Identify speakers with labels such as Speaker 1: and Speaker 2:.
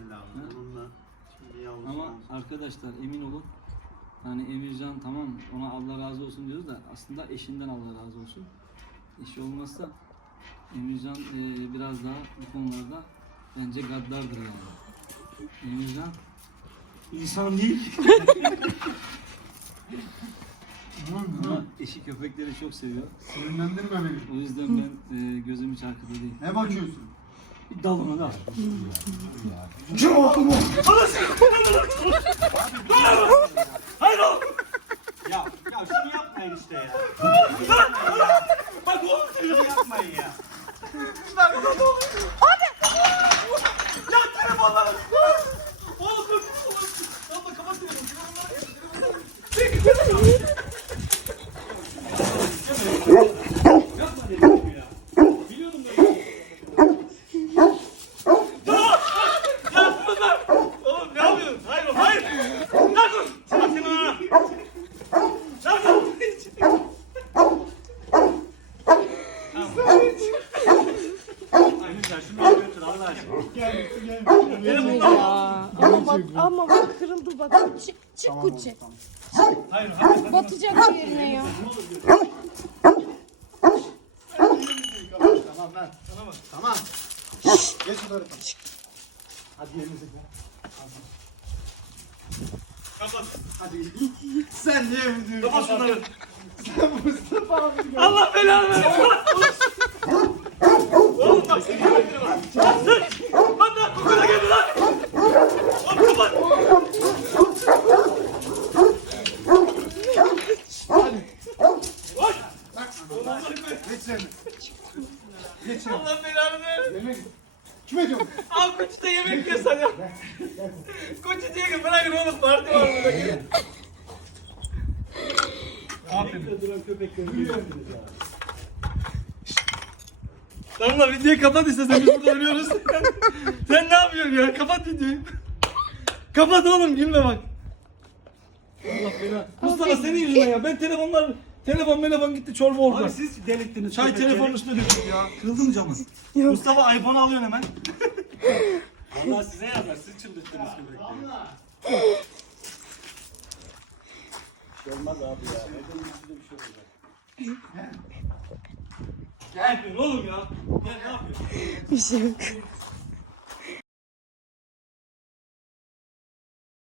Speaker 1: lazım. Onunla şimdi yavrusu
Speaker 2: Ama
Speaker 1: olsun.
Speaker 2: arkadaşlar emin olun. Hani Emircan tamam ona Allah razı olsun diyoruz da aslında eşinden Allah razı olsun. Eşi olmazsa Emircan biraz daha bu konularda bence gaddardır yani. Emircan insan değil. Ama eşi köpekleri çok seviyor.
Speaker 1: Sinirlendirme beni.
Speaker 2: O yüzden ben gözüm hiç arkada değil.
Speaker 1: Ne bakıyorsun?
Speaker 2: Bir dalını da.
Speaker 3: Hayır oğlum. Ya şunu yapmayın işte ya. Bak oğlum şunu yapmayın ya. Bak ne olur. Abi. Ya telefonları. Oğlum dur. Abla kapat telefonu. Yapma dedim ya. Biliyordum ben. Oğlum ne yapıyorsun? Hayır oğlum hayır. Lan dur. Sakin ol. Lan dur. Arkadaşlar şunu götür Allah aşkına.
Speaker 1: Gel.
Speaker 4: Ama bak kırıldı bak. Çık Gucci.
Speaker 3: Hayır hayır.
Speaker 4: Batacak yerine ya.
Speaker 1: Tamam lan. Tamam. Geç yukarı. Hadi yerimize gel.
Speaker 3: Kapat.
Speaker 1: Hadi. Sen niye mi diyorsun?
Speaker 3: Kapat şunları.
Speaker 1: Sen Mustafa abi gör.
Speaker 3: Allah belanı versin. Oğlum bak seni götürüyor bak. Lan lan kokuna geldi lan. Oğlum kapat. Oy.
Speaker 1: Geç sen. Geç sen.
Speaker 3: Allah belanı versin.
Speaker 1: Yemek. Kime diyorsun?
Speaker 3: Al Koç'ta yemek yiyor sana. Koç'u diyor ki bırakın oğlum parti var burada. Gelin. Aferin. Duran köpekleri görüyorsunuz ya. Damla videoyu kapat istersen biz burada ölüyoruz. Sen ne yapıyorsun ya? Kapat videoyu. Kapat oğlum gülme bak. Allah belanı. Mustafa senin yüzünden ya. Ben telefon gitti çorba oldu.
Speaker 1: Abi siz deliktiniz.
Speaker 3: Çay telefonun üstüne döküldü ya. Kırıldı mı camın? Mustafa iPhone alıyorsun hemen. Allah size yazar. Siz çıldırttınız köpekleri. Bir şey olmaz abi ya. Neden üstüne bir şey olacak? Gel oğlum ya. Gel ne yapıyorsun?
Speaker 4: Bir şey yok.